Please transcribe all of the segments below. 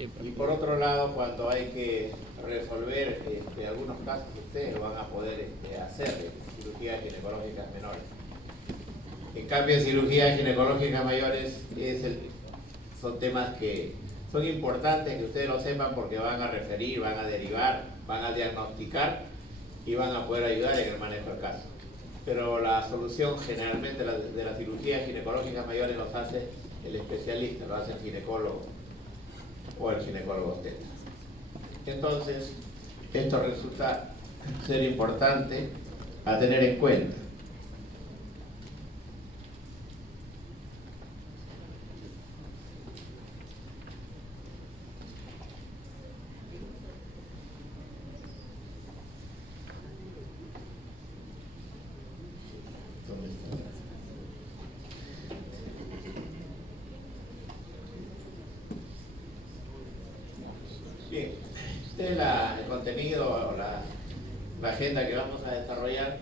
Y por otro lado, cuando hay que resolver algunos casos, ustedes lo van a poder hacer cirugías ginecológicas menores. En cambio, en cirugías ginecológicas mayores son temas que son importantes que ustedes lo sepan porque van a referir, van a derivar, van a diagnosticar y van a poder ayudar en el manejo del caso. Pero la solución generalmente de las cirugías ginecológicas mayores los hace el especialista, lo hace el ginecólogo o el ginecólogo obstetra. Entonces, esto resulta ser importante a tener en cuenta. Bien, este es el contenido o la agenda que vamos a desarrollar,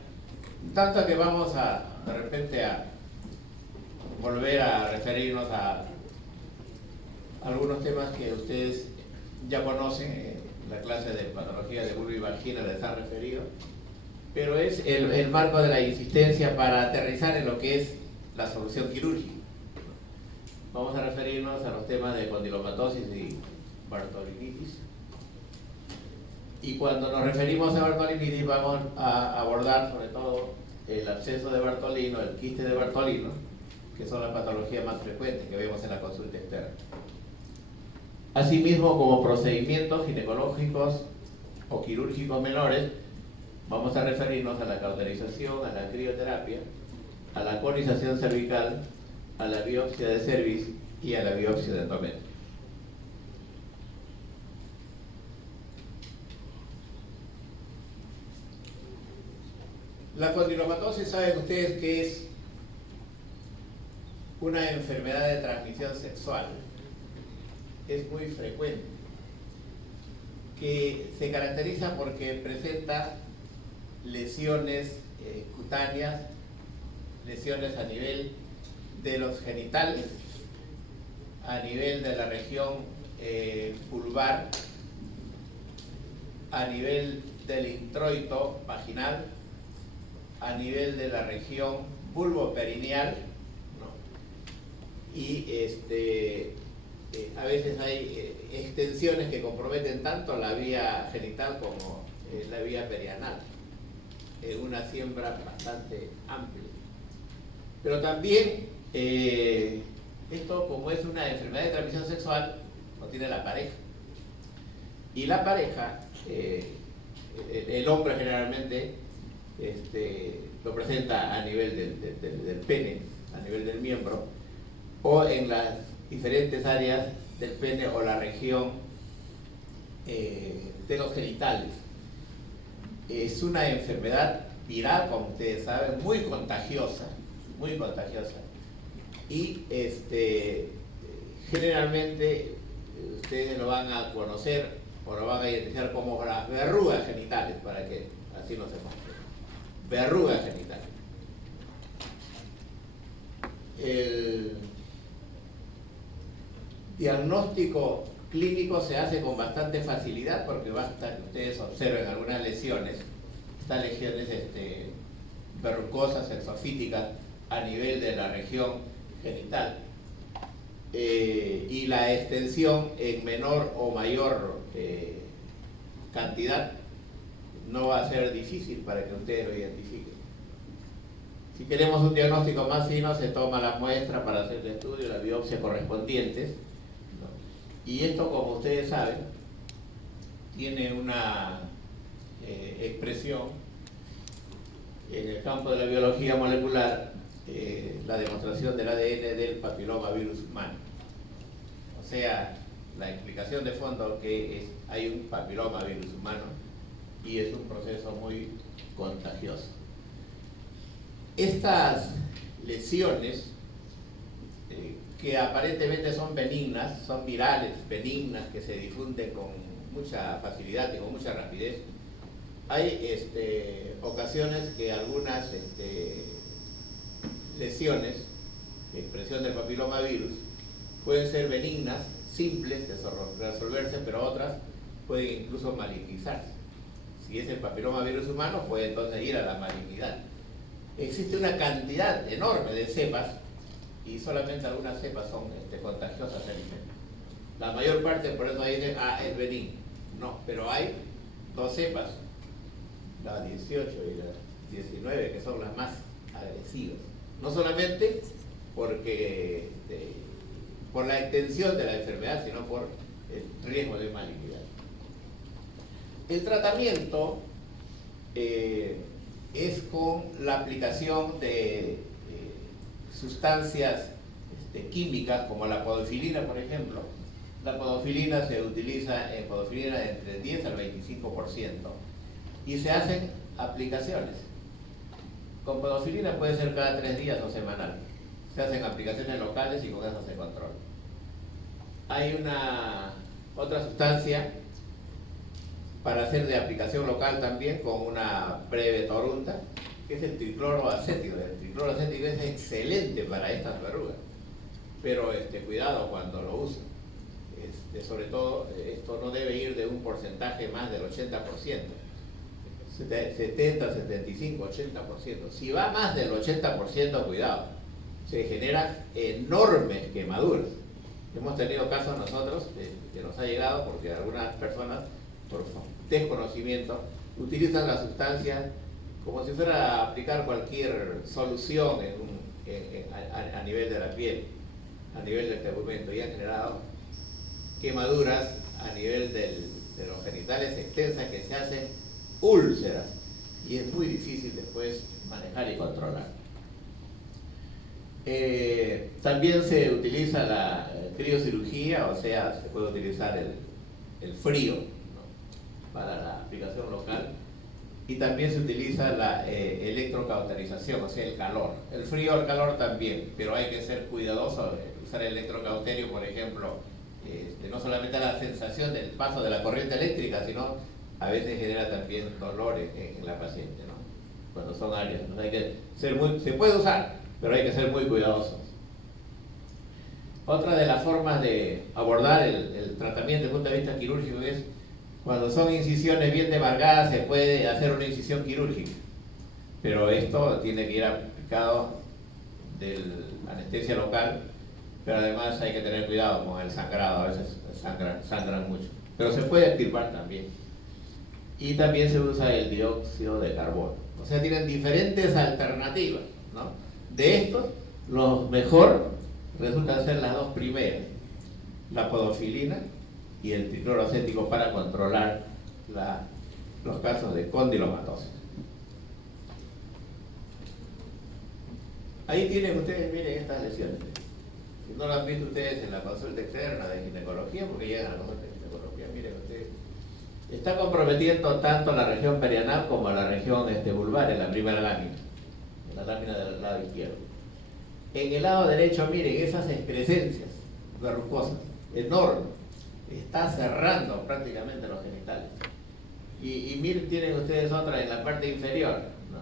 tanto que vamos de repente a volver a referirnos a algunos temas que ustedes ya conocen, la clase de patología de vulva y vagina les han referido, pero es el marco de la insistencia para aterrizar en lo que es la solución quirúrgica. Vamos a referirnos a los temas de condilomatosis y bartolinitis. Y cuando nos referimos a bartolinitis vamos a abordar sobre todo el absceso de Bartolino, el quiste de Bartolino, que son las patologías más frecuentes que vemos en la consulta externa. Asimismo, como procedimientos ginecológicos o quirúrgicos menores, vamos a referirnos a la cauterización, a la crioterapia, a la conización cervical, a la biopsia de cervix y a la biopsia de endometrio. La condilomatosis, saben ustedes que es una enfermedad de transmisión sexual. Es muy frecuente, que se caracteriza porque presenta lesiones cutáneas, lesiones a nivel de los genitales, a nivel de la región vulvar, a nivel del introito vaginal, a nivel de la región vulvoperineal, ¿no? Y a veces hay extensiones que comprometen tanto la vía genital como la vía perianal, en una siembra bastante amplia. Pero también esto, como es una enfermedad de transmisión sexual, lo tiene la pareja. Y la pareja, el hombre generalmente lo presenta a nivel del pene, a nivel del miembro, o en las diferentes áreas del pene o la región de los genitales. Es una enfermedad viral, como ustedes saben, muy contagiosa, y generalmente ustedes lo van a conocer o lo van a identificar como verrugas genitales, para que así no se muestre. Verrugas genitales. El diagnóstico clínico se hace con bastante facilidad porque basta que ustedes observen algunas lesiones, estas lesiones verrucosas, exofíticas a nivel de la región genital, y la extensión en menor o mayor cantidad no va a ser difícil para que ustedes lo identifiquen. Si queremos un diagnóstico más fino, se toma la muestra para hacer el estudio, la biopsia correspondientes, ¿no? Y esto, como ustedes saben, tiene una expresión en el campo de la biología molecular, la demostración del ADN del papilomavirus humano. O sea, la explicación de fondo que hay un papilomavirus humano y es un proceso muy contagioso. Estas lesiones, que aparentemente son benignas, son virales, benignas, que se difunden con mucha facilidad y con mucha rapidez, hay ocasiones que algunas lesiones, expresión del papilomavirus, pueden ser benignas simples de resolverse, pero otras pueden incluso malignizarse. Si es el papiloma virus humano, puede entonces ir a la malignidad. Existe una cantidad enorme de cepas y solamente algunas cepas son contagiosas. La mayor parte, por eso dicen, es benigno. No, pero hay dos cepas, la 18 y la 19, que son las más agresivas. No solamente porque por la extensión de la enfermedad, sino por el riesgo de malignidad. El tratamiento es con la aplicación de sustancias químicas como la podofilina, por ejemplo. La podofilina se utiliza en podofilina de entre el 10 al 25% y se hacen aplicaciones. Con podofilina puede ser cada 3 días o semanal. Se hacen aplicaciones locales y con eso se controla. Hay otra sustancia para hacer de aplicación local también con una breve torunta, que es el tricloroacético. El tricloroacético es excelente para estas verrugas, pero cuidado cuando lo usan. Sobre todo, esto no debe ir de un porcentaje más del 80%, 70, 75, 80%. Si va más del 80%, cuidado, se generan enormes quemaduras. Hemos tenido casos nosotros que nos ha llegado porque algunas personas, por desconocimiento, utilizan la sustancia como si fuera a aplicar cualquier solución a nivel de la piel, a nivel del tegumento, y han generado quemaduras a nivel de los genitales extensas que se hacen úlceras y es muy difícil después manejar y controlar. También se utiliza la criocirugía, o sea, se puede utilizar el frío, ¿no?, para la aplicación local, y también se utiliza la electrocauterización, o sea, el calor. El frío o el calor también, pero hay que ser cuidadoso de usar el electrocauterio, por ejemplo. No solamente la sensación del paso de la corriente eléctrica, sino a veces genera también dolores en la paciente, ¿no?, cuando son áreas. Entonces hay que ser se puede usar, pero hay que ser muy cuidadosos. Otra de las formas de abordar el tratamiento desde el punto de vista quirúrgico es cuando son incisiones bien demarcadas, se puede hacer una incisión quirúrgica, pero esto tiene que ir aplicado de anestesia local, pero además hay que tener cuidado con el sangrado, a veces sangran mucho, pero se puede extirpar también. Y también se usa el dióxido de carbono. O sea, tienen diferentes alternativas, ¿no? De estos, lo mejor resulta ser las dos primeras, la podofilina y el tricloroacético, para controlar los casos de condilomatosis. Ahí tienen ustedes, miren estas lesiones. Si no lo han visto ustedes en la consulta externa de ginecología, porque llegan a la consulta de ginecología, miren ustedes, está comprometiendo tanto la región perianal como la región vulvar en la primera lámina, en la lámina del lado izquierdo. En el lado derecho, miren esas excrescencias verrucosas enormes, está cerrando prácticamente los genitales. Y miren, tienen ustedes otra en la parte inferior, ¿no?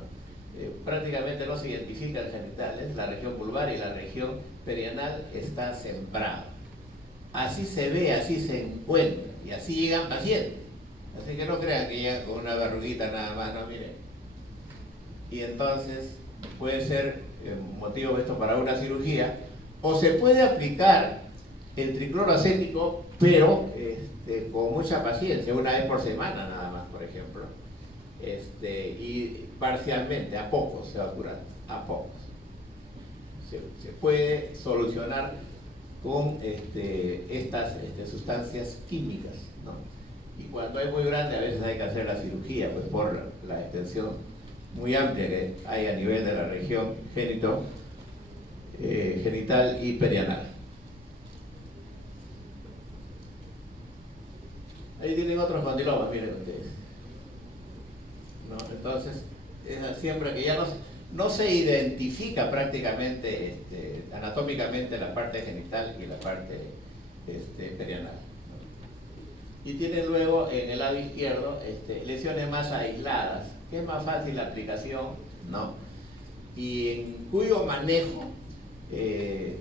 Prácticamente no se identifica el genital, es la región vulvar, y la región perianal está sembrada. Así se ve, así se encuentra, y así llegan pacientes. Así que no crean que llegan con una verruguita nada más, no, miren. Y entonces puede ser motivo esto para una cirugía, o se puede aplicar el tricloroacético, pero con mucha paciencia, una vez por semana nada más, por ejemplo, y parcialmente, a pocos se va curando, a pocos. Se puede solucionar con estas sustancias químicas, ¿no? Y cuando es muy grande, a veces hay que hacer la cirugía, pues por la extensión muy amplia que hay a nivel de la región genital y perianal. Ahí tienen otros condilomas, miren ustedes, ¿no? Entonces, es una siembra que ya no se identifica prácticamente anatómicamente la parte genital y la parte perianal, ¿no? Y tienen luego en el lado izquierdo lesiones más aisladas, que es más fácil la aplicación, ¿no? Y en cuyo manejo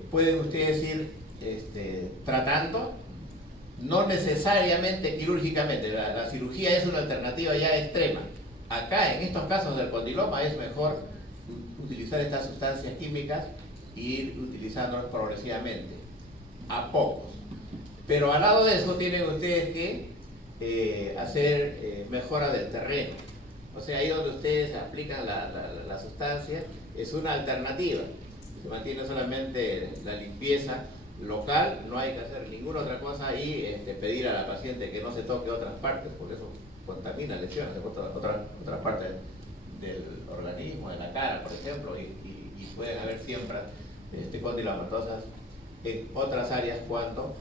pueden ustedes ir tratando no necesariamente quirúrgicamente, la cirugía es una alternativa ya extrema. Acá, en estos casos del condiloma, es mejor utilizar estas sustancias químicas e ir utilizándolas progresivamente, a pocos. Pero al lado de eso tienen ustedes que hacer mejora del terreno. O sea, ahí donde ustedes aplican la sustancia es una alternativa. Se mantiene solamente la limpieza local, no hay que hacer ninguna otra cosa y pedir a la paciente que no se toque otras partes, porque eso contamina lesiones de otras partes del organismo, de la cara, por ejemplo, y pueden haber siempre condilomatosas en otras áreas cuando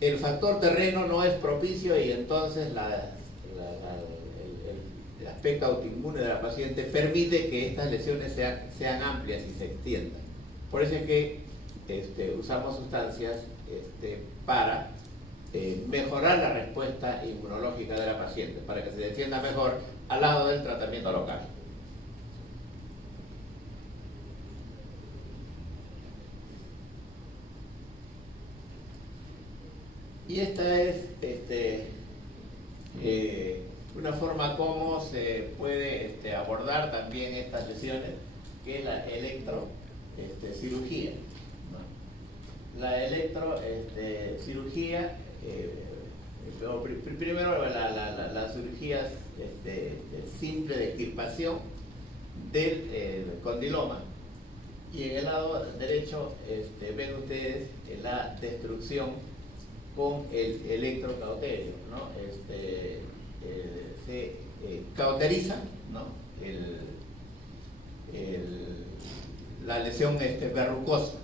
el factor terreno no es propicio y entonces el aspecto autoinmune de la paciente permite que estas lesiones sean amplias y se extiendan. Por eso es que usamos sustancias para mejorar la respuesta inmunológica de la paciente, para que se defienda mejor al lado del tratamiento local. Y esta es una forma como se puede abordar también estas lesiones, que es la electrocirugía. La electrocirugía, primero la cirugía simple de extirpación del condiloma, y en el lado derecho ven ustedes la destrucción con el electrocauterio, ¿no? Se cauteriza, ¿no? La lesión verrucosa.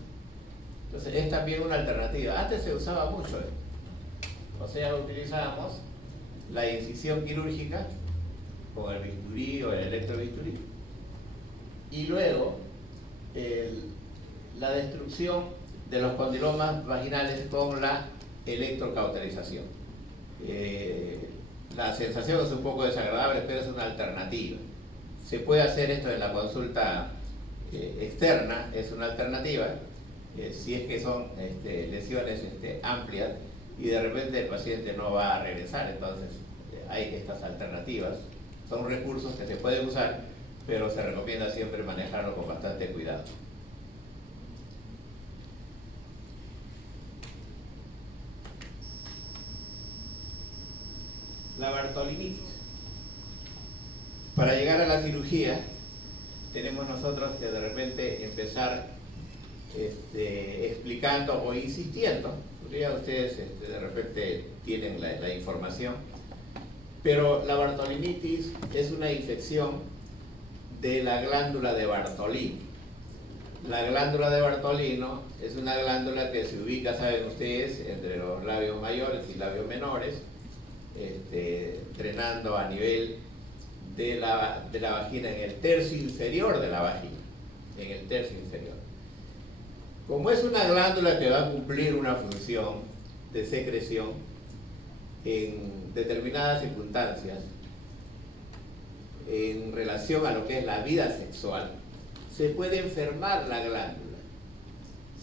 Entonces es también una alternativa. Antes se usaba mucho esto. O sea, utilizábamos la incisión quirúrgica con el bisturí o el electrobisturí, y luego la destrucción de los condilomas vaginales con la electrocauterización. La sensación es un poco desagradable, pero es una alternativa. Se puede hacer esto en la consulta externa, es una alternativa, si es que son lesiones amplias y de repente el paciente no va a regresar. Entonces hay estas alternativas, son recursos que se pueden usar, pero se recomienda siempre manejarlo con bastante cuidado. La bartolinitis. Para llegar a la cirugía tenemos nosotros que de repente empezar explicando o insistiendo, porque ya ustedes de repente tienen la información, pero la bartolinitis es una infección de la glándula de Bartolino. La glándula de Bartolino es una glándula que se ubica, saben ustedes, entre los labios mayores y labios menores, drenando a nivel de la vagina, en el tercio inferior de la vagina, en el tercio inferior. Como es una glándula que va a cumplir una función de secreción en determinadas circunstancias en relación a lo que es la vida sexual, se puede enfermar la glándula,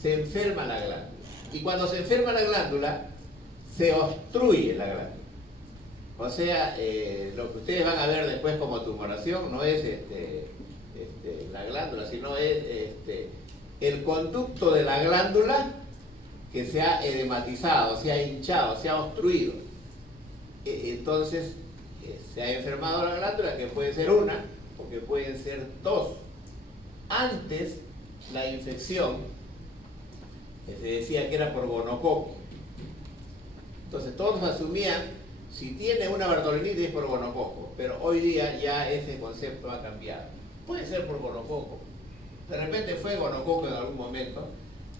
se enferma la glándula, y cuando se enferma la glándula se obstruye la glándula. O sea, lo que ustedes van a ver después como tumoración no es la glándula, sino es el conducto de la glándula que se ha edematizado, se ha hinchado, se ha obstruido. Entonces, se ha enfermado la glándula, que puede ser una, o que pueden ser dos. Antes, la infección se decía que era por gonococo. Entonces, todos asumían, si tiene una bartolinitis es por gonococo, pero hoy día ya ese concepto ha cambiado. Puede ser por gonococo. De repente fue gonococo en algún momento,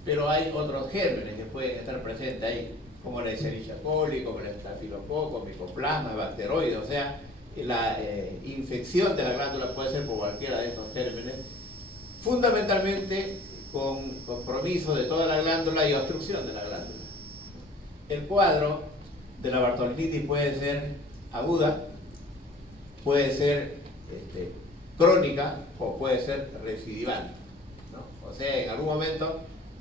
pero hay otros gérmenes que pueden estar presentes ahí, como la Escherichia coli, como el estafilococo, micoplasma, bacteroides. O sea, la infección de la glándula puede ser por cualquiera de estos gérmenes, fundamentalmente con compromiso de toda la glándula y obstrucción de la glándula. El cuadro de la bartolinitis puede ser aguda, puede ser crónica o puede ser recidivante, ¿no? O sea, en algún momento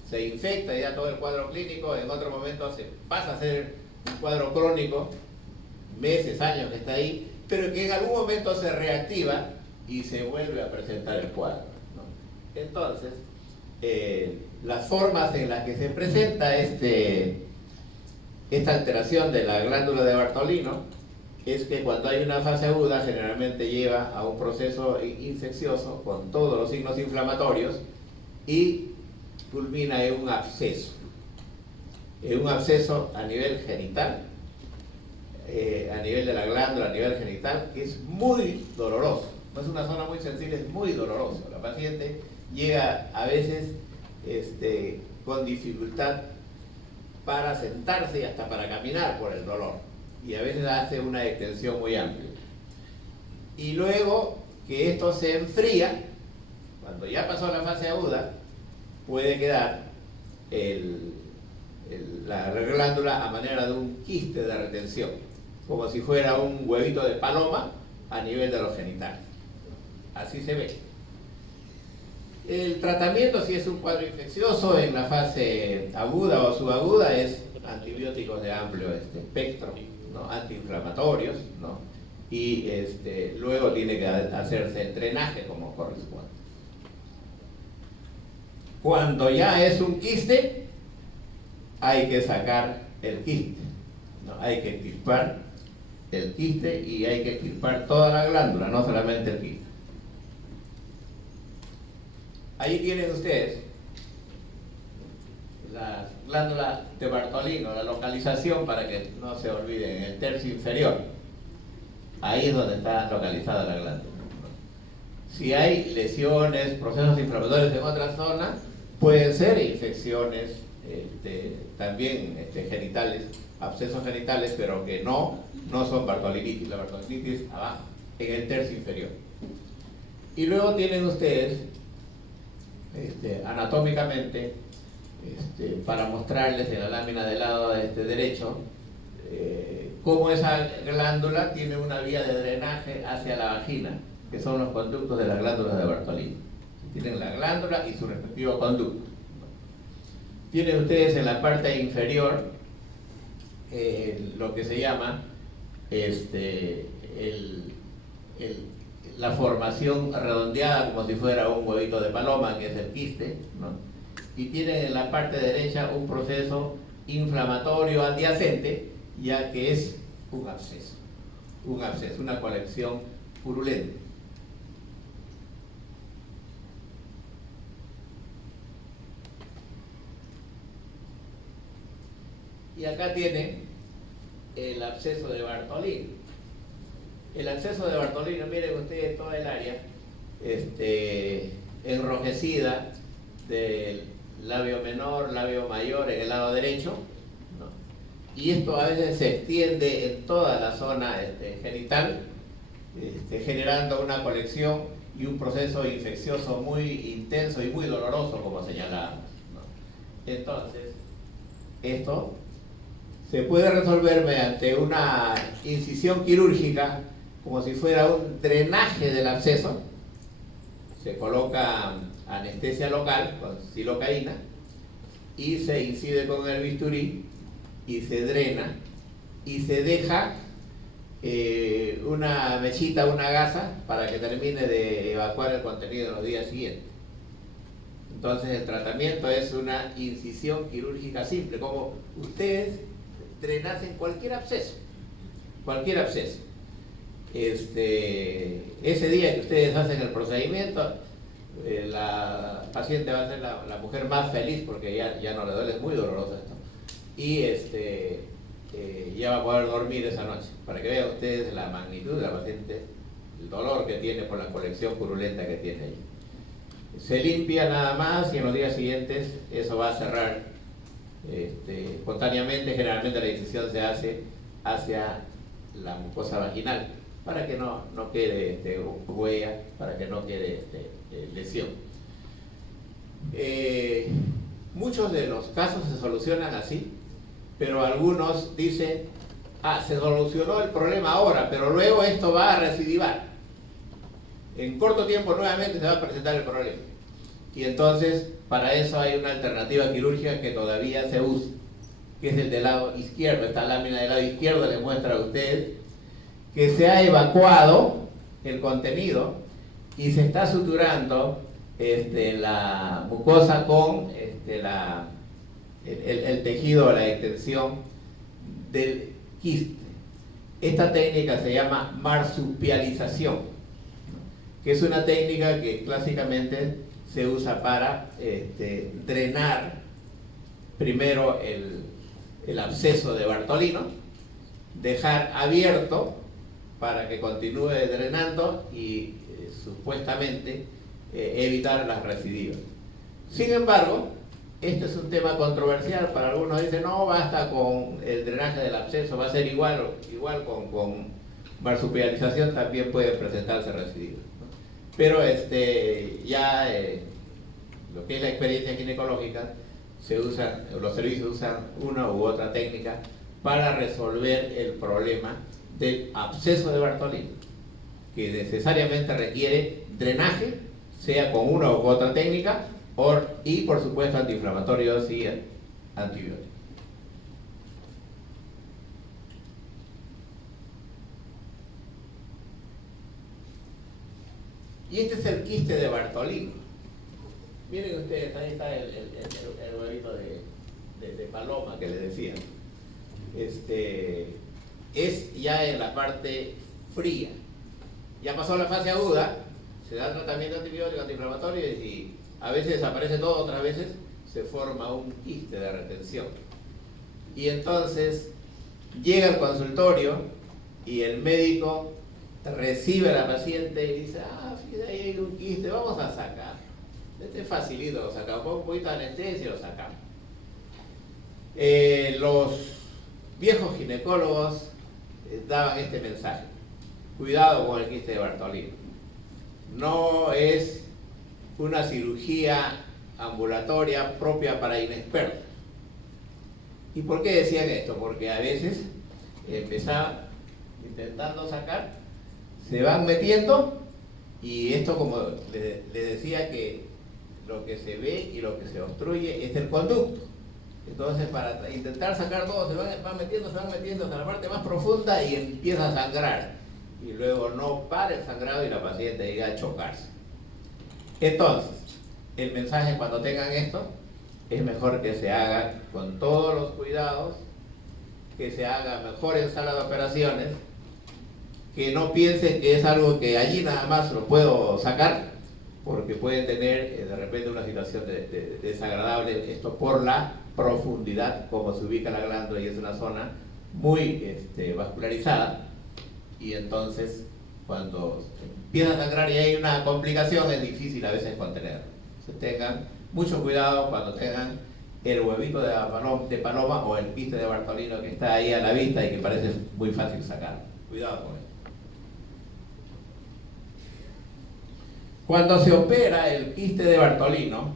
se infecta ya todo el cuadro clínico, en otro momento se pasa a ser un cuadro crónico, meses, años que está ahí, pero que en algún momento se reactiva y se vuelve a presentar el cuadro, ¿no? Entonces, las formas en las que se presenta esta alteración de la glándula de Bartolino es que cuando hay una fase aguda generalmente lleva a un proceso infeccioso con todos los signos inflamatorios y culmina en un absceso a nivel genital, a nivel de la glándula, a nivel genital, que es muy doloroso. No es una zona muy sensible, es muy doloroso. La paciente llega a veces con dificultad para sentarse y hasta para caminar por el dolor. Y a veces hace una extensión muy amplia. Y luego que esto se enfría, cuando ya pasó la fase aguda, puede quedar la glándula a manera de un quiste de retención, como si fuera un huevito de paloma a nivel de los genitales. Así se ve. El tratamiento, si es un cuadro infeccioso en la fase aguda o subaguda, es antibióticos de amplio espectro, ¿no? Antiinflamatorios, ¿no? Y luego tiene que hacerse el drenaje como corresponde. Cuando ya es un quiste, hay que sacar el quiste, ¿no? Hay que extirpar el quiste y hay que extirpar toda la glándula, no solamente el quiste. Ahí tienen ustedes la glándula de Bartolino, la localización para que no se olviden, en el tercio inferior. Ahí es donde está localizada la glándula. Si hay lesiones, procesos inflamatorios en otra zona, pueden ser infecciones también genitales, abscesos genitales, pero que no son bartolinitis. La bartolinitis abajo, en el tercio inferior. Y luego tienen ustedes anatómicamente, para mostrarles en la lámina del lado derecho, cómo esa glándula tiene una vía de drenaje hacia la vagina, que son los conductos de las glándulas de Bartolino. Tienen la glándula y su respectivo conducto. Tienen ustedes en la parte inferior lo que se llama la formación redondeada como si fuera un huevito de paloma, que es el quiste, ¿no? Y tienen en la parte derecha un proceso inflamatorio adyacente, ya que es un absceso, una colección purulenta. Y acá tiene el absceso de Bartolino. El absceso de Bartolino, miren ustedes toda el área enrojecida del labio menor, labio mayor en el lado derecho, ¿no? Y esto a veces se extiende en toda la zona genital, generando una colección y un proceso infeccioso muy intenso y muy doloroso, como señalábamos, ¿no? Entonces, esto se puede resolver mediante una incisión quirúrgica, como si fuera un drenaje del absceso. Se coloca anestesia local con silocaína y se incide con el bisturí y se drena y se deja una mechita, una gasa, para que termine de evacuar el contenido en los días siguientes. Entonces el tratamiento es una incisión quirúrgica simple, como ustedes drenasen cualquier absceso. Ese día que ustedes hacen el procedimiento, la paciente va a ser la mujer más feliz, porque ya no le duele, es muy doloroso esto, y ya va a poder dormir esa noche, para que vean ustedes la magnitud de la paciente, el dolor que tiene por la colección purulenta que tiene ella. Se limpia nada más y en los días siguientes eso va a cerrar espontáneamente. Generalmente la incisión se hace hacia la mucosa vaginal, para que no quede huella, para que no quede lesión. Muchos de los casos se solucionan así, pero algunos dicen, se solucionó el problema ahora, pero luego esto va a recidivar. En corto tiempo nuevamente se va a presentar el problema. Y entonces, para eso hay una alternativa quirúrgica que todavía se usa. que es el del lado izquierdo. Esta lámina del lado izquierdo le muestra a ustedes que se ha evacuado el contenido y se está suturando la mucosa con el tejido o la extensión del quiste. Esta técnica se llama marsupialización, que es una técnica que clásicamente se usa para drenar primero el absceso de Bartolino, dejar abierto para que continúe drenando y supuestamente evitar las recidivas. Sin embargo, este es un tema controversial. Para algunos dicen, no, basta con el drenaje del absceso, va a ser igual con marsupialización, también puede presentarse recidivas, ¿no? Pero lo que es la experiencia ginecológica, los servicios usan una u otra técnica para resolver el problema del absceso de Bartolino, que necesariamente requiere drenaje, sea con una u otra técnica, y por supuesto antiinflamatorios y antibióticos. Y este es el quiste de Bartolino. Miren ustedes, ahí está el huevito de paloma que les decía. Es ya en la parte fría. Ya pasó la fase aguda, se da tratamiento antibiótico, antiinflamatorio y a veces desaparece todo, otras veces se forma un quiste de retención. Y entonces llega al consultorio y el médico recibe a la paciente y dice, fíjate, ahí hay un quiste, vamos a sacar. Este es facilito, lo sacamos, un poquito de anestesia y lo sacamos. Los viejos ginecólogos daban este mensaje: cuidado con el quiste de Bartolino. No es una cirugía ambulatoria propia para inexpertos. ¿Y por qué decían esto? Porque a veces empezaban intentando sacar, se van metiendo, y esto, como les decía, que lo que se ve y lo que se obstruye es el conducto. Entonces, para intentar sacar todo, se van metiendo hasta la parte más profunda y empieza a sangrar. Y luego no para el sangrado y la paciente llega a chocarse. Entonces, el mensaje cuando tengan esto, es mejor que se haga con todos los cuidados, que se haga mejor en sala de operaciones, que no piensen que es algo que allí nada más lo puedo sacar, porque pueden tener de repente una situación desagradable, esto por la profundidad, como se ubica la glándula, y es una zona muy vascularizada, y entonces cuando empieza a sangrar y hay una complicación, es difícil a veces contenerlo. Entonces tengan mucho cuidado cuando tengan el huevito de paloma o el quiste de Bartolino que está ahí a la vista y que parece muy fácil sacar. Cuidado con eso. Cuando se opera el quiste de Bartolino,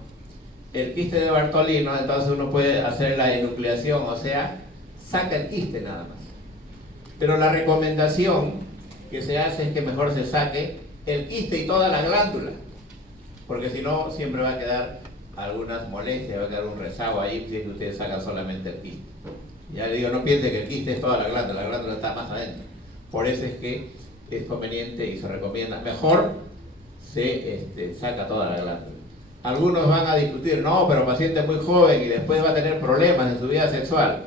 entonces uno puede hacer la enucleación, o sea, saca el quiste nada más. Pero la recomendación que se hace es que mejor se saque el quiste y toda la glándula, porque si no siempre va a quedar algunas molestias, va a quedar un rezago ahí si ustedes sacan solamente el quiste. Ya le digo, no piense que el quiste es toda la glándula está más adentro. Por eso es que es conveniente y se recomienda, mejor se saca toda la glándula. Algunos van a discutir, no, pero paciente muy joven y después va a tener problemas en su vida sexual.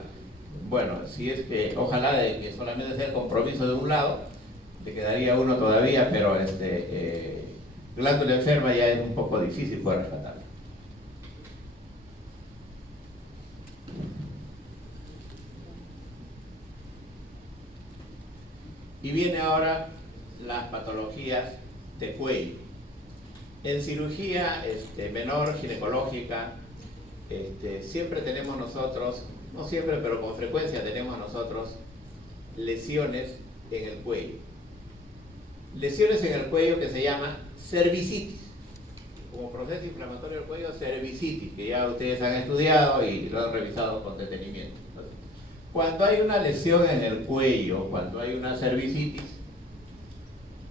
Bueno, si es que ojalá de que solamente sea el compromiso de un lado, le quedaría uno todavía, pero glándula enferma ya es un poco difícil poder rescatarla. Y viene ahora las patologías de cuello. En cirugía menor ginecológica, siempre tenemos nosotros, no siempre, pero con frecuencia tenemos nosotros lesiones en el cuello. Lesiones en el cuello que se llama cervicitis. Como proceso inflamatorio del cuello, cervicitis, que ya ustedes han estudiado y lo han revisado con detenimiento. Entonces, cuando hay una lesión en el cuello, cuando hay una cervicitis,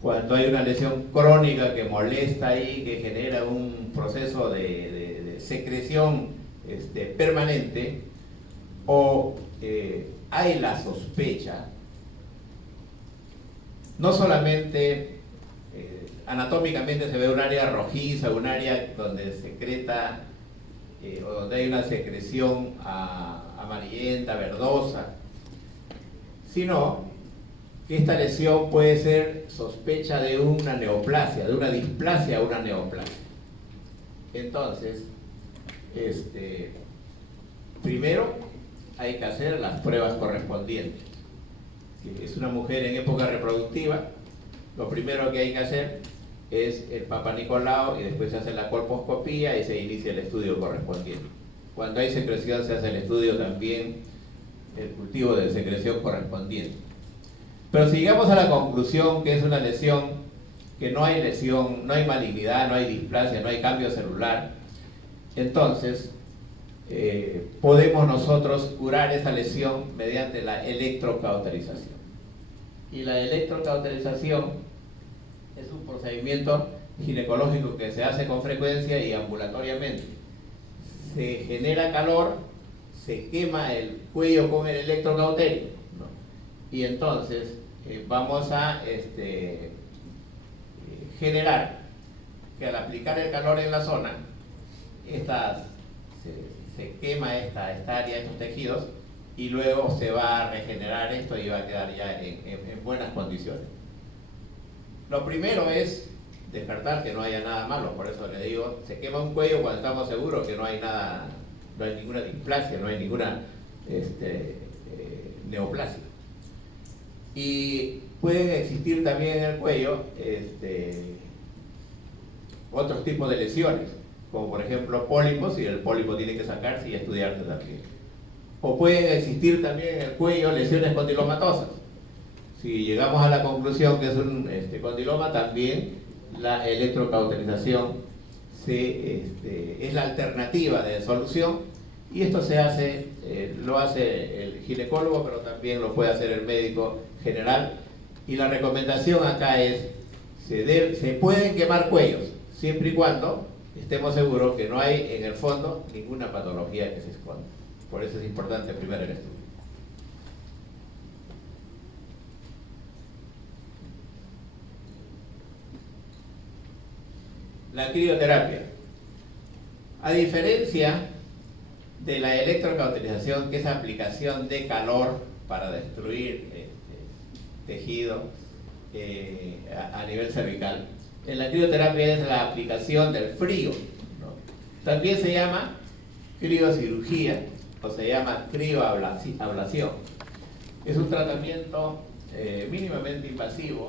cuando hay una lesión crónica que molesta ahí, que genera un proceso de secreción permanente, o hay la sospecha, no solamente anatómicamente se ve un área rojiza, un área donde secreta o donde hay una secreción amarillenta, verdosa, sino que esta lesión puede ser sospecha de una neoplasia, de una displasia a una neoplasia. Entonces, primero hay que hacer las pruebas correspondientes. Si es una mujer en época reproductiva, lo primero que hay que hacer es el Papa Nicolau y después se hace la colposcopía y se inicia el estudio correspondiente. Cuando hay secreción se hace el estudio también, el cultivo de secreción correspondiente. Pero si llegamos a la conclusión que es una lesión, que no hay lesión, no hay malignidad, no hay displasia, no hay cambio celular, entonces podemos nosotros curar esa lesión mediante la electrocauterización. Y la electrocauterización es un procedimiento ginecológico que se hace con frecuencia y ambulatoriamente. Se genera calor, se quema el cuello con el electrocauterio, ¿no? Y entonces vamos a generar que al aplicar el calor en la zona, se quema esta área, estos tejidos, y luego se va a regenerar esto y va a quedar ya en buenas condiciones. Lo primero es descartar que no haya nada malo, por eso le digo, se quema un cuello cuando estamos seguros que no hay nada, no hay ninguna displasia, no hay ninguna neoplasia. Y pueden existir también en el cuello otros tipos de lesiones, como por ejemplo pólipos, y el pólipo tiene que sacarse y estudiarse también. O pueden existir también en el cuello lesiones condilomatosas. Si llegamos a la conclusión que es un condiloma, también la electrocauterización es la alternativa de solución, y esto se hace, lo hace el ginecólogo, pero también lo puede hacer el médico general. Y la recomendación acá es, se pueden quemar cuellos, siempre y cuando estemos seguros que no hay en el fondo ninguna patología que se esconda. Por eso es importante primero el estudio. La crioterapia. A diferencia de la electrocauterización, que es aplicación de calor para destruir tejido a nivel cervical, en la crioterapia es la aplicación del frío, ¿no? También se llama criocirugía o se llama crioablación. Es un tratamiento mínimamente invasivo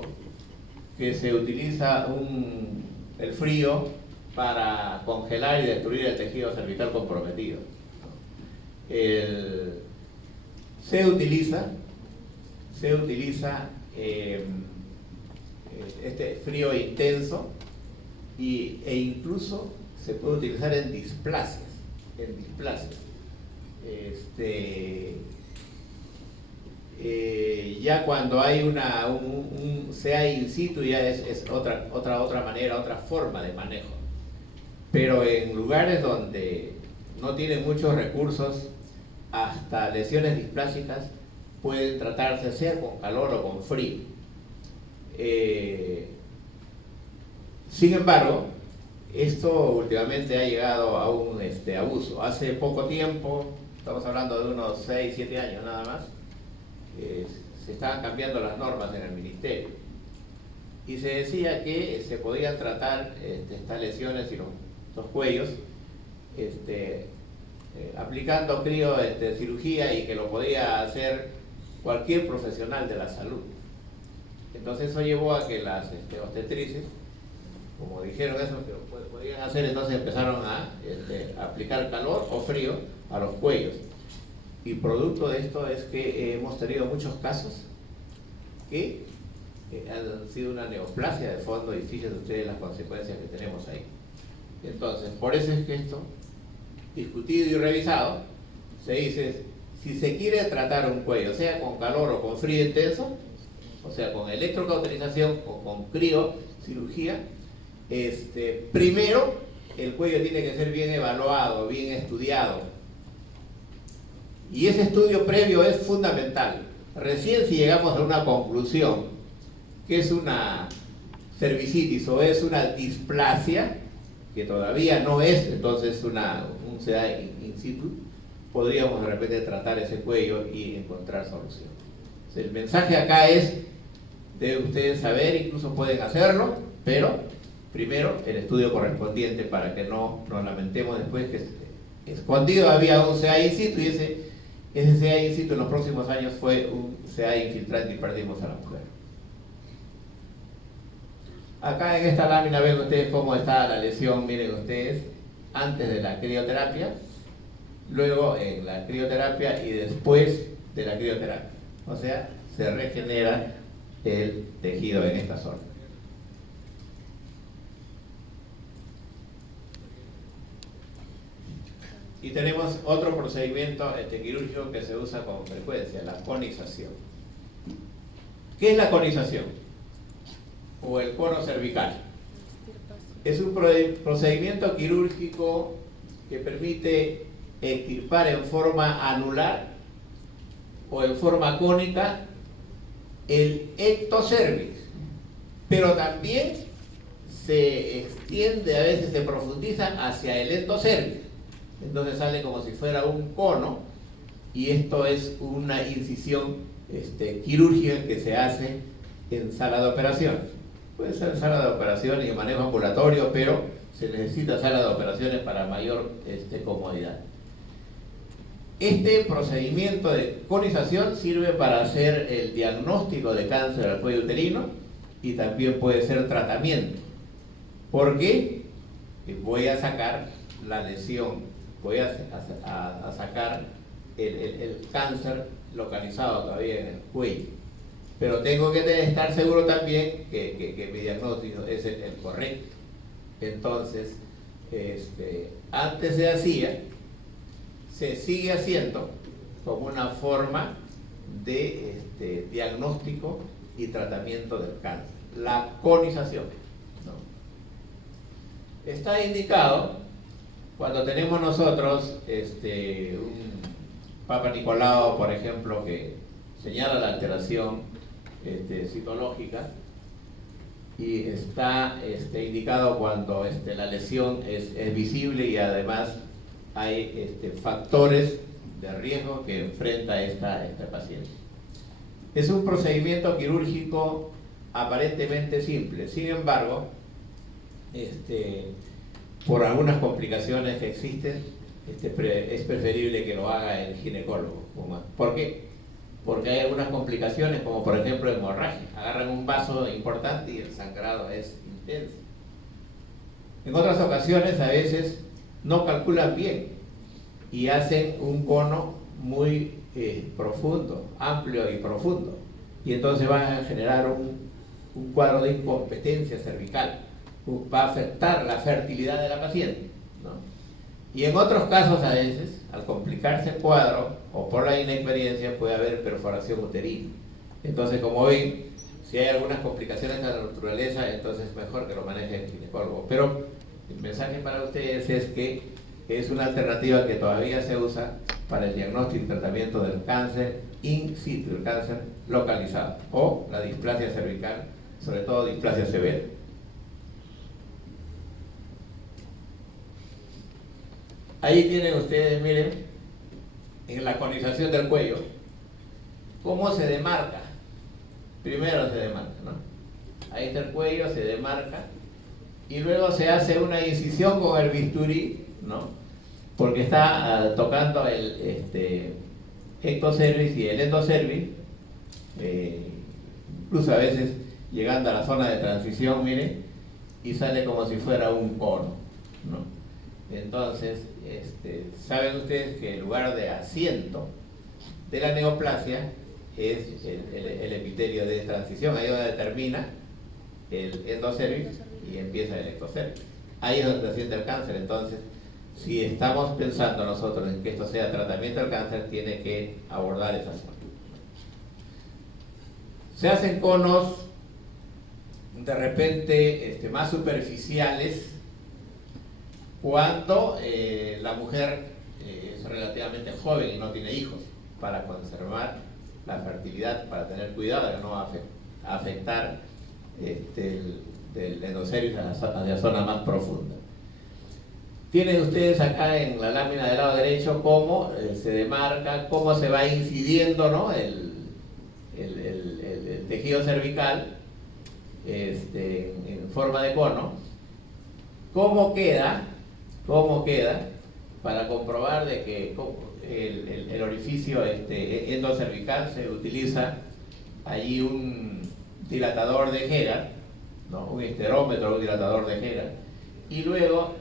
que se utiliza el frío para congelar y destruir el tejido cervical comprometido. Se utiliza este frío intenso e incluso se puede utilizar en displasias. Ya cuando hay sea in situ, ya es otra manera, otra forma de manejo. Pero en lugares donde no tienen muchos recursos, hasta lesiones displásicas pueden tratarse sea con calor o con frío. Sin embargo, esto últimamente ha llegado a un abuso. Hace poco tiempo, estamos hablando de unos 6, 7 años nada más, se estaban cambiando las normas en el ministerio y se decía que se podían tratar estas lesiones y los cuellos aplicando criocirugía, y que lo podía hacer cualquier profesional de la salud. Entonces eso llevó a que las obstetrices, como dijeron eso que lo podían hacer, entonces empezaron a aplicar calor o frío a los cuellos. Y producto de esto es que hemos tenido muchos casos que han sido una neoplasia de fondo, y fíjense ustedes las consecuencias que tenemos ahí. Entonces, por eso es que esto, discutido y revisado, se dice, si se quiere tratar un cuello, sea con calor o con frío intenso, o sea, con electrocauterización o con criocirugía, primero el cuello tiene que ser bien evaluado, bien estudiado, Y ese estudio previo es fundamental. Recién si llegamos a una conclusión que es una cervicitis o es una displasia, que todavía no es entonces un CA in situ, podríamos de repente tratar ese cuello y encontrar solución. El mensaje acá es, de ustedes saber, incluso pueden hacerlo, pero primero el estudio correspondiente para que no nos lamentemos después que escondido había un CA in situ y ese CA in situ en los próximos años fue un CA infiltrante y perdimos a la mujer. Acá en esta lámina ven ustedes cómo está la lesión, miren ustedes, antes de la crioterapia, luego en la crioterapia y después de la crioterapia. O sea, se regenera el tejido en esta zona. Y tenemos otro procedimiento quirúrgico que se usa con frecuencia, la conización. ¿Qué es la conización? O el cono cervical. Es un procedimiento quirúrgico que permite extirpar en forma anular o en forma cónica el ectocervix, pero también se extiende, a veces se profundiza hacia el endocervix. Entonces sale como si fuera un cono, y esto es una incisión quirúrgica que se hace en sala de operaciones. Puede ser en sala de operaciones y en manejo ambulatorio, pero se necesita sala de operaciones para mayor comodidad. Este procedimiento de conización sirve para hacer el diagnóstico de cáncer al cuello uterino y también puede ser tratamiento. ¿Por qué? Voy a sacar la lesión, voy a sacar el cáncer localizado todavía en el cuello. Pero tengo que estar seguro también que mi diagnóstico es el correcto. Entonces, antes se sigue haciendo como una forma de diagnóstico y tratamiento del cáncer. La conización, ¿no? Está indicado cuando tenemos nosotros un Papa Nicolau, por ejemplo, que señala la alteración citológica, y está indicado cuando la lesión es visible y además hay factores de riesgo que enfrenta esta paciente. Es un procedimiento quirúrgico aparentemente simple, sin embargo, por algunas complicaciones que existen, es preferible que lo haga el ginecólogo. ¿Por qué? Porque hay algunas complicaciones, como por ejemplo hemorragia. Agarran un vaso importante y el sangrado es intenso. En otras ocasiones, a veces, no calculan bien y hacen un cono muy profundo, amplio y profundo. Y entonces van a generar un cuadro de incompetencia cervical. Va a afectar la fertilidad de la paciente, ¿no? Y en otros casos, a veces, al complicarse el cuadro o por la inexperiencia, puede haber perforación uterina. Entonces, como ven, si hay algunas complicaciones de la naturaleza, entonces es mejor que lo maneje el ginecólogo. Pero el mensaje para ustedes es que es una alternativa que todavía se usa para el diagnóstico y tratamiento del cáncer in situ, el cáncer localizado, o la displasia cervical, sobre todo displasia severa. Ahí tienen ustedes, miren, en la conización del cuello, cómo se demarca. Primero se demarca, ¿no? Ahí está el cuello, se demarca, y luego se hace una incisión con el bisturí, ¿no? Porque está tocando el ectocervix y el endocervix, incluso a veces llegando a la zona de transición, miren, y sale como si fuera un cono, ¿no? Entonces, saben ustedes que el lugar de asiento de la neoplasia es el epitelio de transición, ahí donde termina el endocervix y empieza el ectocervix. Ahí es donde se siente el cáncer. Entonces, si estamos pensando nosotros en que esto sea tratamiento del cáncer, tiene que abordar esa zona. Se hacen conos de repente más superficiales cuando la mujer es relativamente joven y no tiene hijos, para conservar la fertilidad, para tener cuidado de no afectar el endocerio hacia la zona más profunda. Tienen ustedes acá en la lámina del lado derecho cómo se demarca, cómo se va incidiendo, ¿no?, el tejido cervical en forma de cono. ¿Cómo queda? Para comprobar de que el orificio endocervical se utiliza allí un dilatador de Hegar, ¿no?, un histerómetro, un dilatador de Hegar, y luego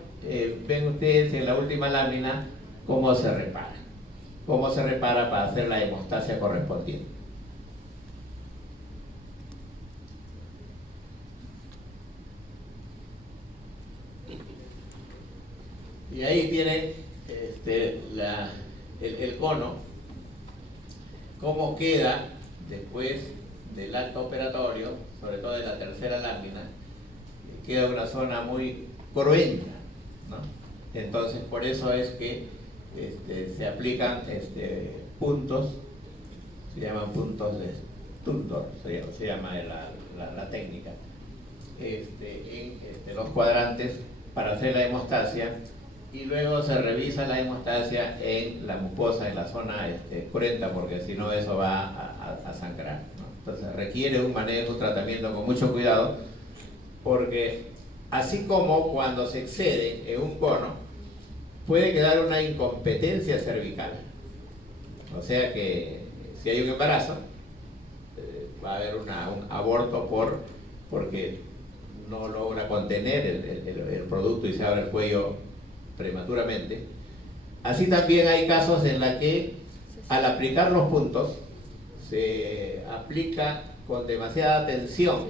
ven ustedes en la última lámina cómo se repara para hacer la hemostasia correspondiente. Y ahí tienen el cono, cómo queda después del acto operatorio, sobre todo en la tercera lámina, queda una zona muy cruenta, ¿no? Entonces, por eso es que se aplican puntos, se llaman puntos de Stundor, se llama la técnica, en los cuadrantes para hacer la hemostasia, y luego se revisa la hemostasia en la mucosa, en la zona cruenta, porque si no eso va a sangrar, ¿no? Entonces requiere un manejo, un tratamiento con mucho cuidado, porque así como cuando se excede en un cono, puede quedar una incompetencia cervical. O sea que si hay un embarazo, va a haber un aborto porque no logra contener el producto y se abre el cuello prematuramente. Así también hay casos en los que al aplicar los puntos se aplica con demasiada tensión.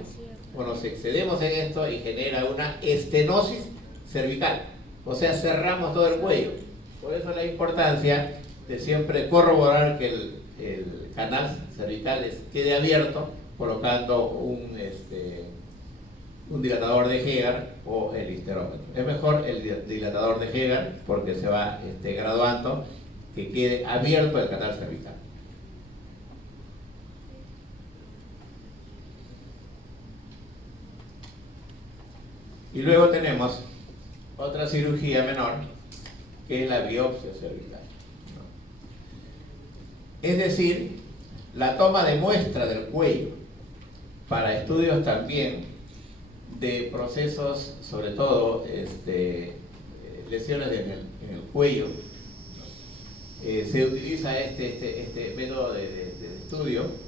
Bueno, nos excedemos en esto y genera una estenosis cervical, o sea, cerramos todo el cuello. Por eso la importancia de siempre corroborar que el canal cervical quede abierto, colocando un dilatador de Hegar o el histerómetro. Es mejor el dilatador de Hegar porque se va graduando que quede abierto el canal cervical. Y luego tenemos otra cirugía menor, que es la biopsia cervical, ¿no? Es decir, la toma de muestra del cuello para estudios también de procesos, sobre todo lesiones en el cuello, ¿no? Se utiliza este método de estudio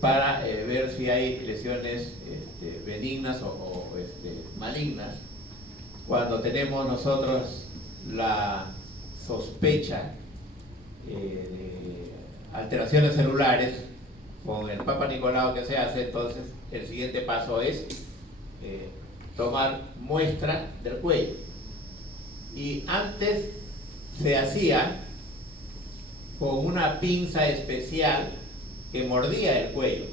para ver si hay lesiones benignas o malignas. Cuando tenemos nosotros la sospecha de alteraciones celulares con el Papa Nicolau que se hace, entonces el siguiente paso es tomar muestra del cuello. Y antes se hacía con una pinza especial que mordía el cuello,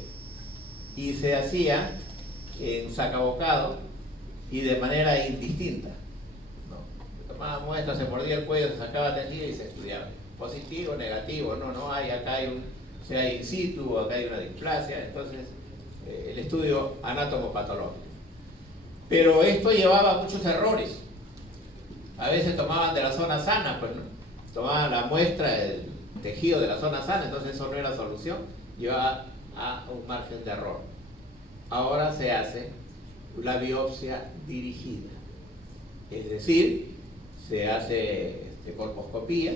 y se hacía en sacabocado y de manera indistinta, ¿no? Se tomaba muestras, se mordía el cuello, se sacaba tejido y se estudiaba. Positivo, negativo, no hay, acá hay sea in situ, acá hay una displasia. Entonces el estudio anátomo-patológico. Pero esto llevaba a muchos errores. A veces tomaban de la zona sana, pues, ¿no? Tomaban la muestra del tejido de la zona sana, entonces eso no era solución, llevaba a un margen de error. Ahora se hace la biopsia dirigida, es decir, se hace colposcopía,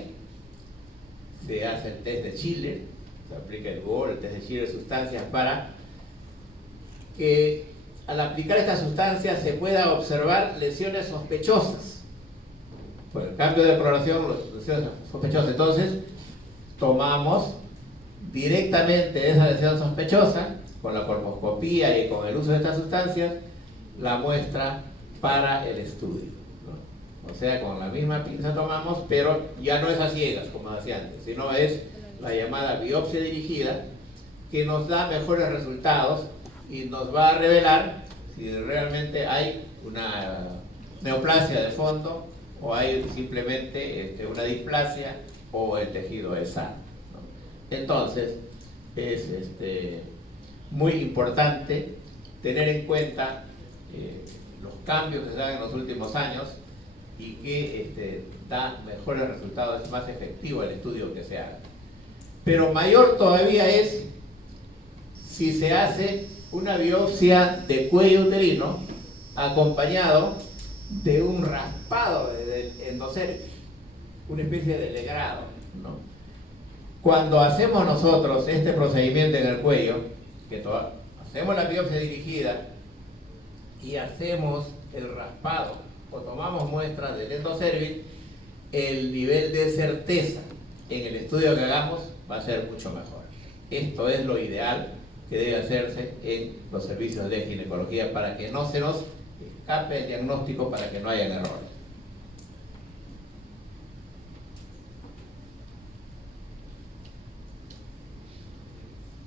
se hace el test de Schiller, se aplica el GOL, el test de Schiller de sustancias, para que al aplicar estas sustancias se pueda observar lesiones sospechosas. Por el cambio de coloración, lesiones sospechosas. Entonces, tomamos directamente esa lesión sospechosa, con la colposcopía y con el uso de estas sustancias, la muestra para el estudio, ¿no? O sea, con la misma pinza tomamos, pero ya no es a ciegas, como decía antes, sino es la llamada biopsia dirigida, que nos da mejores resultados y nos va a revelar si realmente hay una neoplasia de fondo o hay simplemente una displasia o el tejido es sano, ¿no? Entonces, es muy importante tener en cuenta los cambios que se dan en los últimos años y que da mejores resultados, es más efectivo el estudio que se haga. Pero mayor todavía es si se hace una biopsia de cuello uterino acompañado de un raspado del endocérvix, una especie de legrado, ¿no? Cuando hacemos nosotros este procedimiento en el cuello, que hacemos la biopsia dirigida y hacemos el raspado o tomamos muestras del endocérvix, el nivel de certeza en el estudio que hagamos va a ser mucho mejor. Esto es lo ideal que debe hacerse en los servicios de ginecología para que no se nos escape el diagnóstico, para que no haya errores.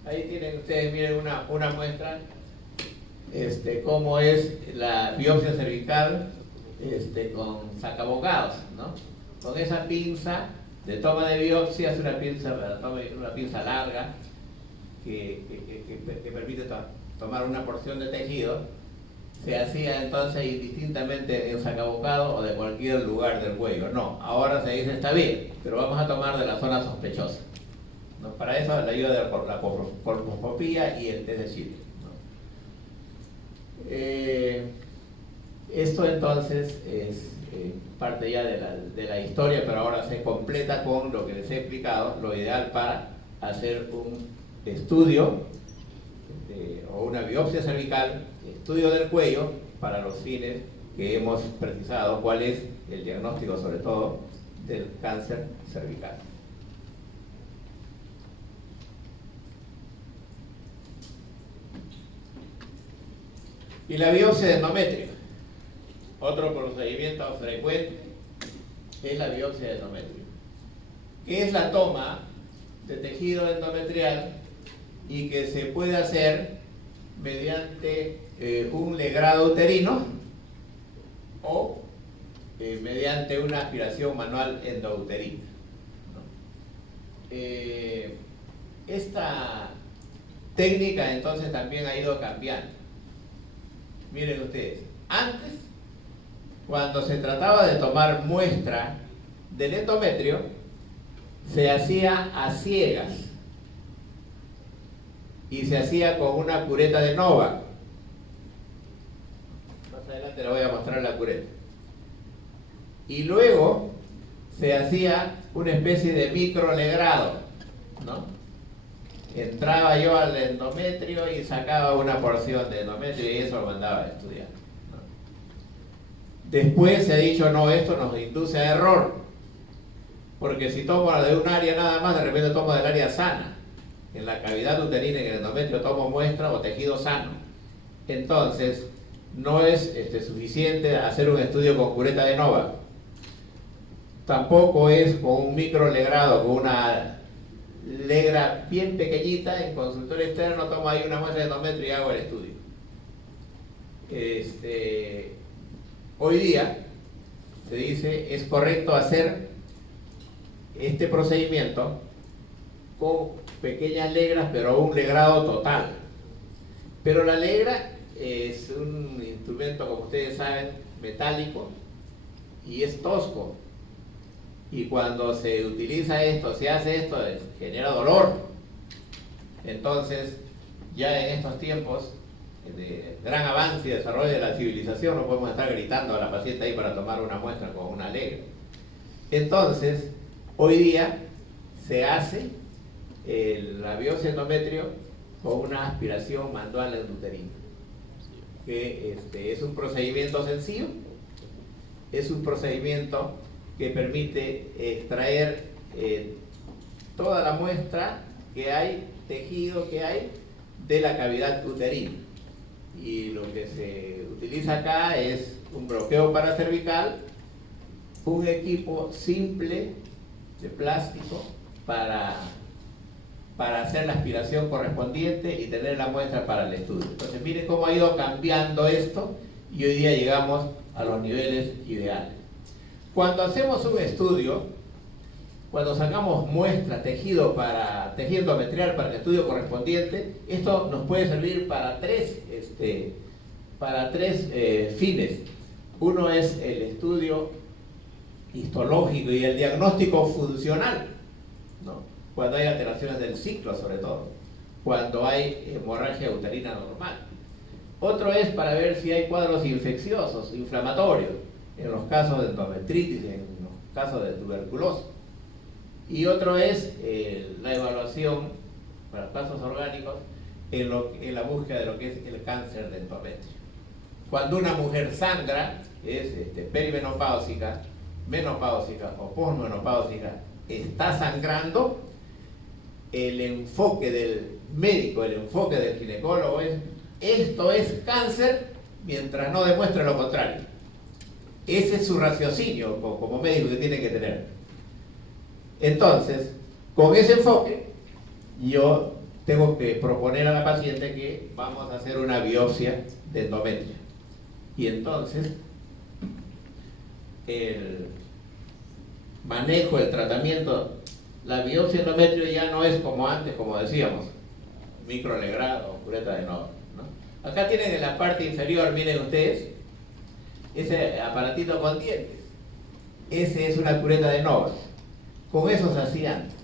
Ahí tienen ustedes, miren una muestra, cómo es la biopsia cervical con sacabocados, ¿no? Con esa pinza de toma de biopsia, es una pinza larga que permite tomar una porción de tejido. Se hacía entonces indistintamente en sacabocado o de cualquier lugar del cuello. No, ahora se dice está bien, pero vamos a tomar de la zona sospechosa, ¿no? Para eso la ayuda de la colposcopía y el test de Schiller, ¿no? Esto entonces es parte ya de la historia, pero ahora se completa con lo que les he explicado, lo ideal para hacer un estudio o una biopsia cervical, estudio del cuello, para los fines que hemos precisado, cuál es el diagnóstico sobre todo del cáncer cervical. Y la biopsia de endometrio. Otro procedimiento frecuente es la biopsia de endometrio, que es la toma de tejido endometrial y que se puede hacer mediante un legrado uterino o mediante una aspiración manual endouterina, ¿no? Esta técnica entonces también ha ido cambiando. Miren ustedes, antes, cuando se trataba de tomar muestra del endometrio, se hacía a ciegas y se hacía con una cureta de Nova. Más adelante les voy a mostrar la cureta. Y luego se hacía una especie de microlegrado, ¿no? Entraba yo al endometrio y sacaba una porción de endometrio y eso lo mandaba a estudiar, ¿no? Después se ha dicho, no, esto nos induce a error, porque si tomo de un área nada más, de repente tomo del área sana. En la cavidad uterina, en el endometrio, tomo muestra o tejido sano. Entonces, no es suficiente hacer un estudio con cureta de Nova. Tampoco es con un microlegrado, con una legra bien pequeñita. En consultorio externo tomo ahí una muestra de endometrio y hago el estudio. Hoy día se dice es correcto hacer este procedimiento con pequeñas legras, pero un legrado total. Pero la legra es un instrumento, como ustedes saben, metálico y es tosco. Y cuando se utiliza esto, se hace esto, genera dolor. Entonces, ya en estos tiempos de gran avance y desarrollo de la civilización, no podemos estar gritando a la paciente ahí para tomar una muestra con una legra. Entonces, hoy día se hace la biopsia endometrio con una aspiración manual endouterina, que es un procedimiento sencillo, es un procedimiento que permite extraer toda la muestra que hay, tejido que hay de la cavidad uterina. Y lo que se utiliza acá es un bloqueo paracervical, un equipo simple de plástico para hacer la aspiración correspondiente y tener la muestra para el estudio. Entonces miren cómo ha ido cambiando esto y hoy día llegamos a los niveles ideales. Cuando hacemos un estudio, cuando sacamos muestra, tejido endometrial para el estudio correspondiente, esto nos puede servir para tres fines. Uno es el estudio histológico y el diagnóstico funcional, ¿no? Cuando hay alteraciones del ciclo, sobre todo, cuando hay hemorragia uterina normal. Otro es para ver si hay cuadros infecciosos, inflamatorios, en los casos de endometritis, en los casos de tuberculosis. Y otro es la evaluación para casos orgánicos en la búsqueda de lo que es el cáncer de endometrio. Cuando una mujer sangra, es perimenopáusica, menopáusica o posmenopáusica, está sangrando, el enfoque del médico, el enfoque del ginecólogo es: esto es cáncer, mientras no demuestre lo contrario. Ese es su raciocinio como médico que tiene que tener. Entonces, con ese enfoque, yo tengo que proponer a la paciente que vamos a hacer una biopsia de endometrio. Y entonces, el manejo, el tratamiento, la biopsia de endometrio ya no es como antes, como decíamos, microlegrado o cureta de Nobel, ¿no? Acá tienen en la parte inferior, miren ustedes, ese aparatito con dientes. Ese es una cureta de Nobel. Con eso se hacía antes.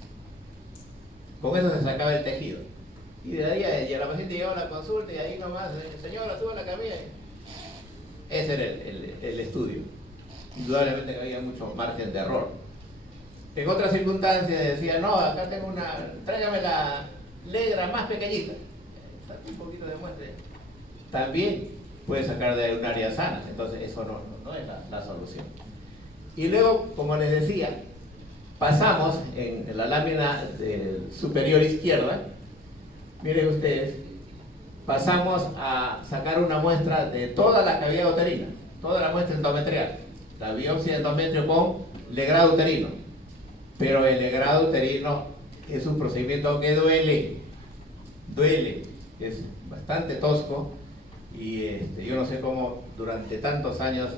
Con eso se sacaba el tejido. Y de ahí ya la paciente llegaba a la consulta y ahí nomás, señora, suba la camilla. Ese era el estudio. Indudablemente que había mucho margen de error. En otras circunstancias decía: no, acá tengo tráigame la legra más pequeñita. Un poquito de muestra. También puede sacar de un área sana. Entonces eso no es la solución. Y luego, como les decía, pasamos en la lámina superior izquierda, miren ustedes, pasamos a sacar una muestra de toda la cavidad uterina, toda la muestra endometrial, la biopsia de endometrio con legrado uterino. Pero el legrado uterino es un procedimiento que duele, es bastante tosco, y yo no sé cómo durante tantos años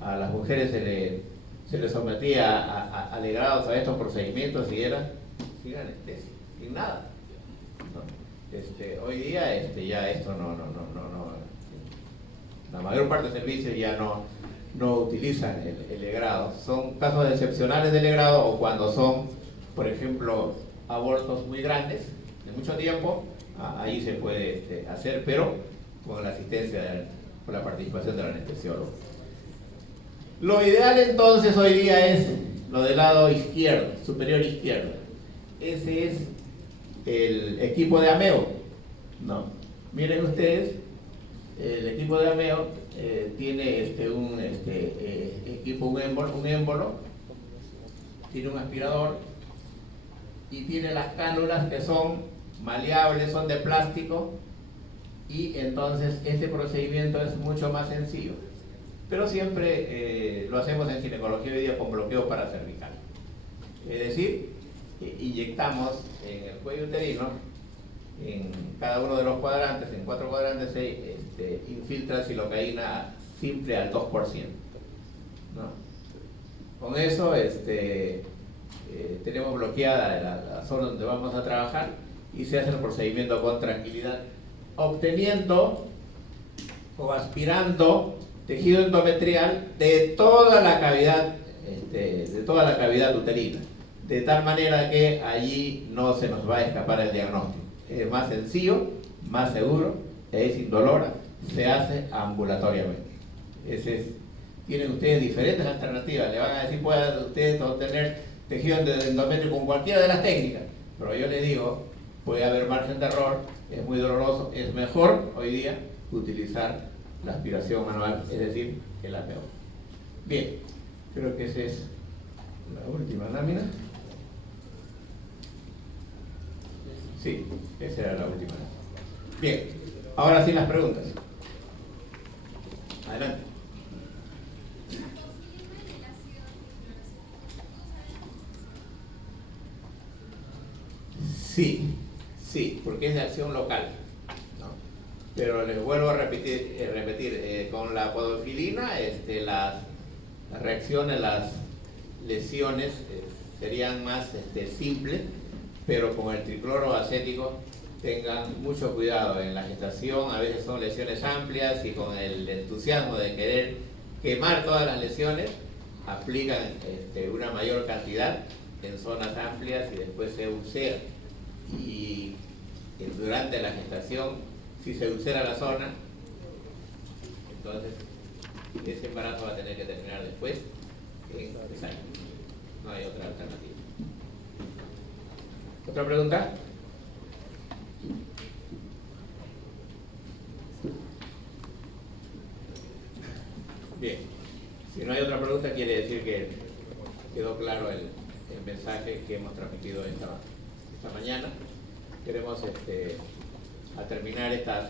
a las mujeres se les sometía a legrados a estos procedimientos y era sin anestesia, sin nada, ¿no? Hoy día ya esto no, la mayor parte de servicios ya no utilizan el legrado. Son casos excepcionales de legrado, o cuando son, por ejemplo, abortos muy grandes, de mucho tiempo, ahí se puede hacer, pero con la asistencia, con la participación del anestesiólogo. Lo ideal entonces hoy día es lo del lado izquierdo, superior izquierdo. Ese es el equipo de AMEO, ¿no? Miren ustedes, el equipo de AMEO tiene un equipo, un émbolo, tiene un aspirador y tiene las cánulas que son maleables, son de plástico, y entonces este procedimiento es mucho más sencillo. Pero siempre lo hacemos en ginecología hoy día con bloqueo paracervical. Es decir, inyectamos en el cuello uterino, en cada uno de los cuadrantes, en 4 cuadrantes, se infiltra silocaína simple al 2%, ¿no? Con eso tenemos bloqueada la zona donde vamos a trabajar y se hace el procedimiento con tranquilidad, obteniendo o aspirando tejido endometrial de toda la cavidad, uterina, de tal manera que allí no se nos va a escapar el diagnóstico. Es más sencillo, más seguro, es indolora, se hace ambulatoriamente. Tienen ustedes diferentes alternativas. Le van a decir: pueden ustedes obtener tejido endometrio con cualquiera de las técnicas, pero yo les digo, puede haber margen de error, es muy doloroso, es mejor hoy día utilizar la aspiración manual, es decir, el APO. Bien, creo que esa es la última lámina. Sí, esa era la última. Bien, ahora sí las preguntas. Adelante. Sí, porque es de acción local, ¿no? Pero les vuelvo a repetir, con la podofilina, la reacción a las lesiones serían más simples, pero con el tricloroacético tengan mucho cuidado en la gestación. A veces son lesiones amplias y con el entusiasmo de querer quemar todas las lesiones, aplican una mayor cantidad en zonas amplias y después se ulcera. Y durante la gestación, si se ulcera la zona, entonces ese embarazo va a tener que terminar después en cesárea. No hay otra alternativa. ¿Otra pregunta? Bien, si no hay otra pregunta quiere decir que quedó claro el mensaje que hemos transmitido esta mañana. Queremos a terminar esta